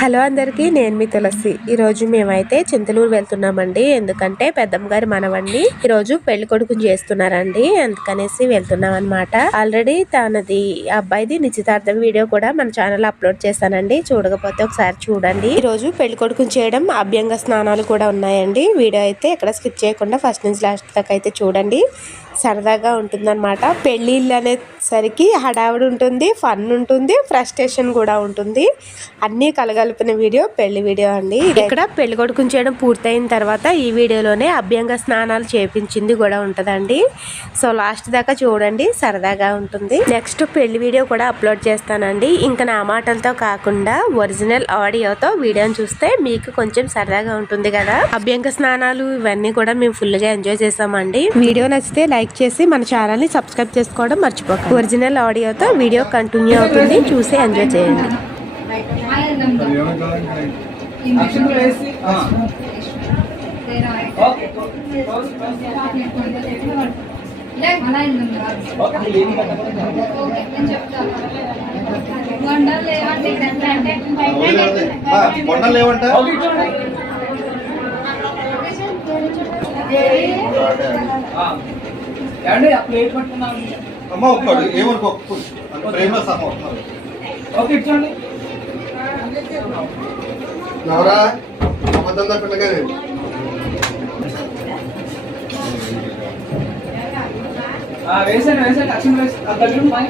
Hello అందరికీ నేను మీ తులసి. ఈరోజు మేమైతే చింతలూరు వెళ్తున్నామండి. ఎందుకంటే పెద్దమ్మ గారి మనవండి. ఈరోజు పెళ్ళి కొడుకుని చేస్తున్నారండి. అందుకనేసి వెళ్తున్నాం అనమాట ఆల్రెడీ తనది అబ్బాయిది నిశ్చితార్థం వీడియో కూడా మన ఛానల్ అప్లోడ్ చేశానండి చూడకపోతే ఒకసారి చూడండి. ఈరోజు పెళ్ళి కొడుకుని చేయడం అభ్యంగ స్నానాలు కూడా ఉన్నాయండి. వీడియో అయితే ఎక్కడ స్కిప్ చేయకుండా ఫస్ట్ నుంచి లాస్ట్ దాకా అయితే చూడండి. సరదాగా ఉంటుందన్నమాట. పెళ్ళిళ్ళు అనేసరికి హడావుడి ఉంటుంది ఫన్ ఉంటుంది ఫ్రస్ట్రేషన్ కూడా ఉంటుంది. అన్నీ కలగలిపిన వీడియో పెళ్ళి వీడియో అండి. ఇక్కడ పెళ్ళి కొడుకుని చేయడం పూర్తయిన తర్వాత ఈ వీడియోలోనే అభ్యంగ స్నానాలు చేపించింది కూడా ఉంటుందండి. సో లాస్ట్ దాకా చూడండి సరదాగా ఉంటుంది. నెక్స్ట్ పెళ్ళి వీడియో కూడా అప్లోడ్ చేస్తానండి. ఇంకా నా మాటలతో కాకుండా ఒరిజినల్ ఆడియోతో వీడియోని చూస్తే మీకు కొంచెం సరదాగా ఉంటుంది కదా. అభ్యంగ స్నానాలు ఇవన్నీ కూడా మేము ఫుల్గా ఎంజాయ్ చేసామండి వీడియో నచ్చితే లైక్ చేసి మన ఛానల్ని సబ్స్క్రైబ్ చేసుకోవడం మర్చిపోకండి. ఒరిజినల్ ఆడియోతో వీడియో కంటిన్యూ అవుతుంది. చూసి ఎంజాయ్ చేయండి. అక్షంతలు లేవంట ఏమండి ఆ ప్లేట్ పట్టుకున్నాం అమ్మ ఒక్కడు ఏమనుకో ప్రేమ సహా వస్తున్నారు ఓకే చూడండి నవరా అమ్మదందా పిల్లగానే ఆ, వేసాను వేసాను అక్షంతలు వేసి దగ్గర.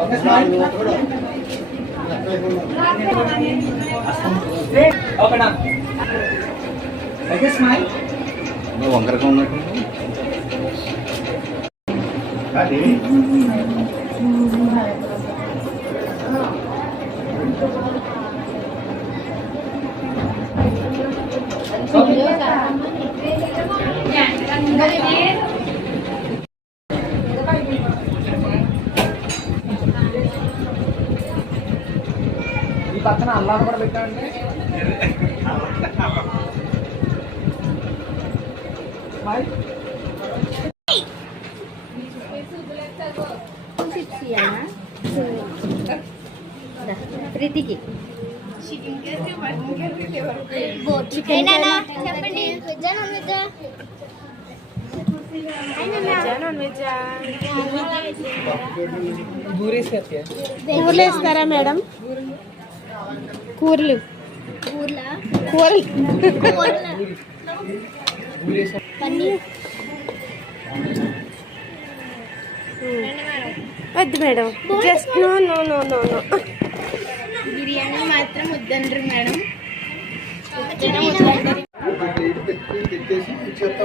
ఓకే స్మైల్ ఓకేనా ఓకే స్మైల్ వంకరగా ఉన్నట్టు. ఈ పక్కన అల్లాను కూడా పెట్టామంటే స్మైల్ ప్రీతికి చెప్పండి వెజ్జా నాన్ కూరలు. వేస్తారా మేడం కూరలు కూరలు వద్దు madam. Just no no no no no biryani మాత్రం వద్దండ్రు మేడం. చెప్తా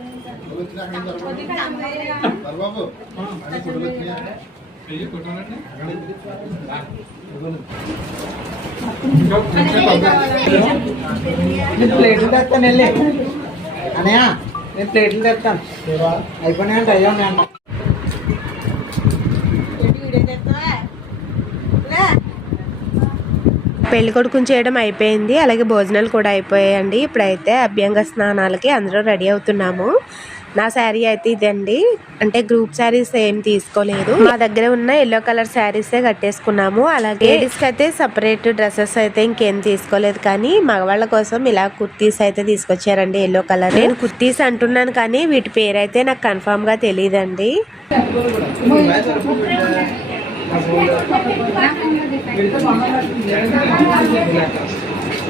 బాబు నేను ప్లేట్లు తెస్తాను వెళ్ళి. అనయా నేను ప్లేట్లు తెస్తాను. అయిపోయినాయంట అయ్యా పెళ్ళి కొడుకుని చేయడం అయిపోయింది అలాగే భోజనాలు కూడా అయిపోయాయండి. ఇప్పుడైతే అభ్యంగ స్నానాలకి అందరూ రెడీ అవుతున్నాము. నా శారీ అయితే ఇదండి. అంటే గ్రూప్ శారీస్ ఏం తీసుకోలేదు. మా దగ్గర ఉన్న ఎల్లో కలర్ శారీసే కట్టేసుకున్నాము. అలాగే లేడీస్కి అయితే సపరేట్ డ్రెస్సెస్ అయితే ఇంకేం తీసుకోలేదు. కానీ మగవాళ్ళ కోసం ఇలా కుర్తీస్ అయితే తీసుకొచ్చారండి ఎల్లో కలర్ నేను కుర్తీస్ అంటున్నాను కానీ వీటి పేరు అయితే నాకు కన్ఫామ్గా తెలియదండి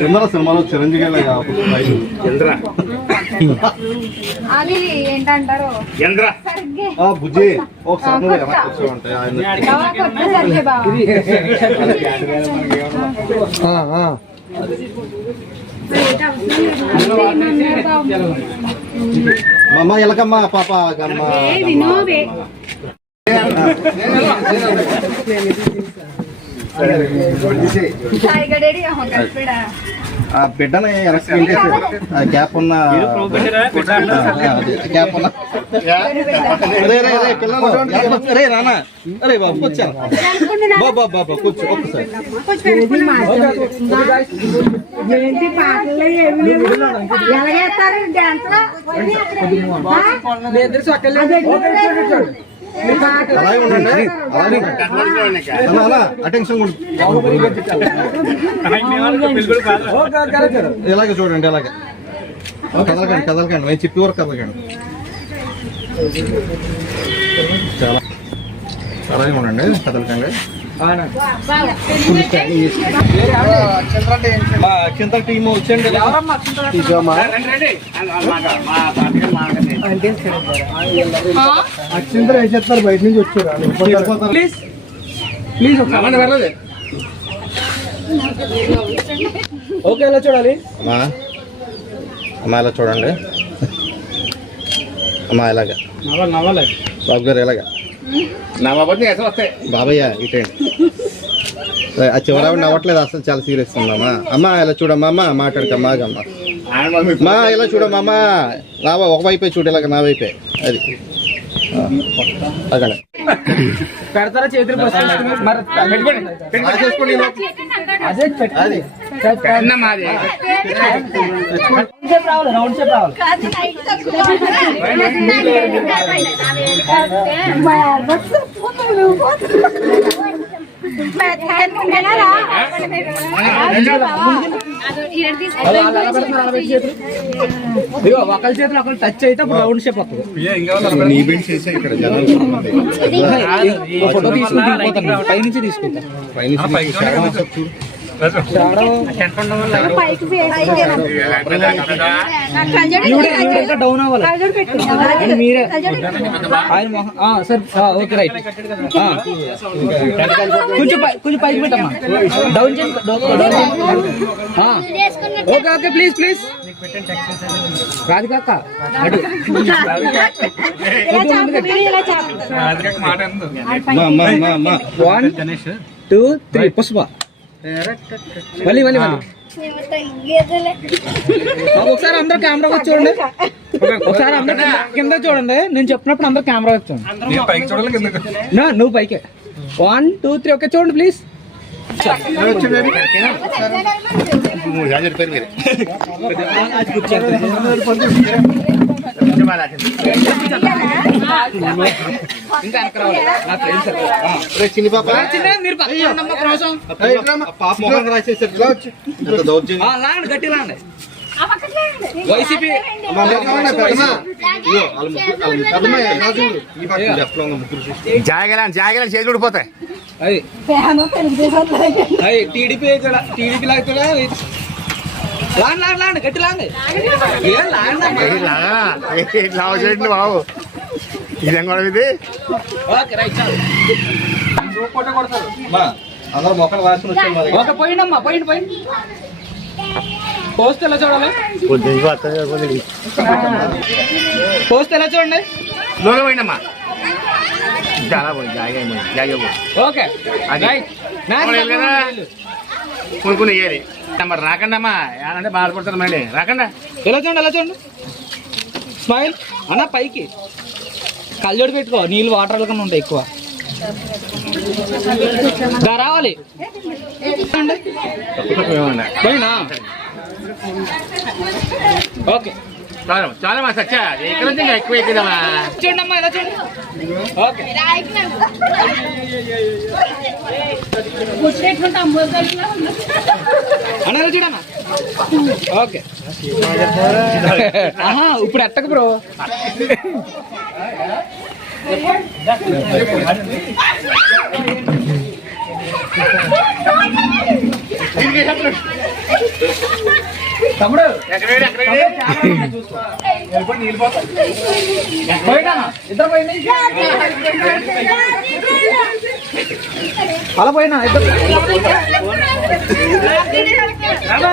ఇంద్ర సినిమాలో చిరంజీవి అది ఏంటంటారు? బుజ్జి. ఒకసారి ఆయన సరిగ్గా బాగా మా అమ్మ ఎలకమ్మ పాప గమ్మ సాయిగడేడి కలిపిడా ఆ బిడ్డని వెనక్కి వెళ్ళేసి ఆ గ్యాప్ ఉన్న గ్యాప్ ఉన్న రే, రే, రే, పిల్లలు, గ్యాప్ వచ్చి- రే, నాన్న. అరే బాబు బాబా కూర్చో ఒక్కసారి అలాగే ఉండండి అలా అలా అటెన్షన్ ఇలాగే చూడండి ఇలాగే కదలకండి కదలకండి నేను చెప్పి వరకు కదలకండి. చాలా అలాగే ఉండండి కదలకండి. మా అక్షంత టీం వచ్చండి అక్షంతలు ఏం చెప్తారు బయట నుంచి వచ్చారు. ప్లీజ్. ప్లీజ్ ఓకే ఎలా చూడాలి. అమ్మా. అమ్మా ఇలా చూడండి. అమ్మా ఇలాగా. నవ్వాలి బాబు గారు ఇలాగా బాబయ్య ఇటండి ఆ నవ్వట్లేదు అసలు చాలా సీరియస్ ఉందమ్మా. అమ్మా ఇలా చూడమ్మా అమ్మా మాట్లాడకమ్మా అమ్మా మా ఇలా చూడమ్మా అమ్మా. నా ఒక వైపే చూడు ఇలాగ నా వైపే. అది. అక్కడ పెడతారా చేతులు మరి అది రౌండ్ షేప్ రావాలి రౌండ్ షేప్ రావాలి. ఒకరి చేతులు ఒకరు టచ్ అయితే రౌండ్ షేప్ వస్తుంది. ఫోటో తీసుకుని పైనుంచి తీసుకుంటా. డౌన్ అవ్వాలి మీరే ఆయన ఓకే రైట్ కొంచెం పై- కొంచెం పైకి పెట్టమ్మా డౌన్ చేయండి ఓకే ఓకే ప్లీజ్ ప్లీజ్ రాదు కాక అటు మా వన్ టూ త్రీ పుష్ప మళ్ళీ మళ్ళీ ఒకసారి అందరూ కెమెరా వచ్చి చూడండి ఒకసారి అందరూ కింద- చూడండి నేను చెప్పినప్పుడు అందరూ కెమెరా వచ్చాను నా, నువ్వు పైకే వన్ టూ త్రీ ఓకే చూడండి ప్లీజ్ ఇంకా వైసీపీ. జాగలని జాగలని చేసి ఊడిపోతాయి టీడీపీ ఇక్కడ టీడీపీ లాగుతుందా లాండి లాండి లాండి గట్టి లాండి ఏం లాండి అమ్మా. లావు చేయండి బాబు? ఇదేం కూడా ఇది? అందరూ మొక్కలు మా దగ్గర. ఓకే పోయిండమ్మా పోయింది పోయింది పోస్ట్ ఎలా చూడాలి? పోస్ట్ ఎలా చూడండి? లోనే పోయిందమ్మా చాలా పోయింది జాగా జాగా పోయి ఓకే. అది. రైట్? కొనుక్కుని వేయాలి మరి రాకండి అమ్మా ఏమంటే బాధపడతారు మళ్ళీ. రాకండి. ఎలా చూడండి ఎలా చూడండి. స్మైల్. అన్న పైకి. కళ్ళజోడు పెట్టుకో నీళ్ళు వాటర్ కన్నా ఉంటాయి ఎక్కువ. రావాలి. ఓకే. చాలా చాలా మా సచ్చా ఎక్కడ నుంచి ఇంకా ఎక్కువ ఎక్కుదమ్మా చూడండి అమ్మా ఇలా చూడండి ఓకే. అన్న ఇలా చూడన్నా ఓకే. ఆహా ఇప్పుడు ఎట్టకు బ్రో? తమ్ముడు ఎక్కడ ఎక్కడ పోయినా ఇద్దరు పోయింది? అలా పోయినా? ఇద్దరు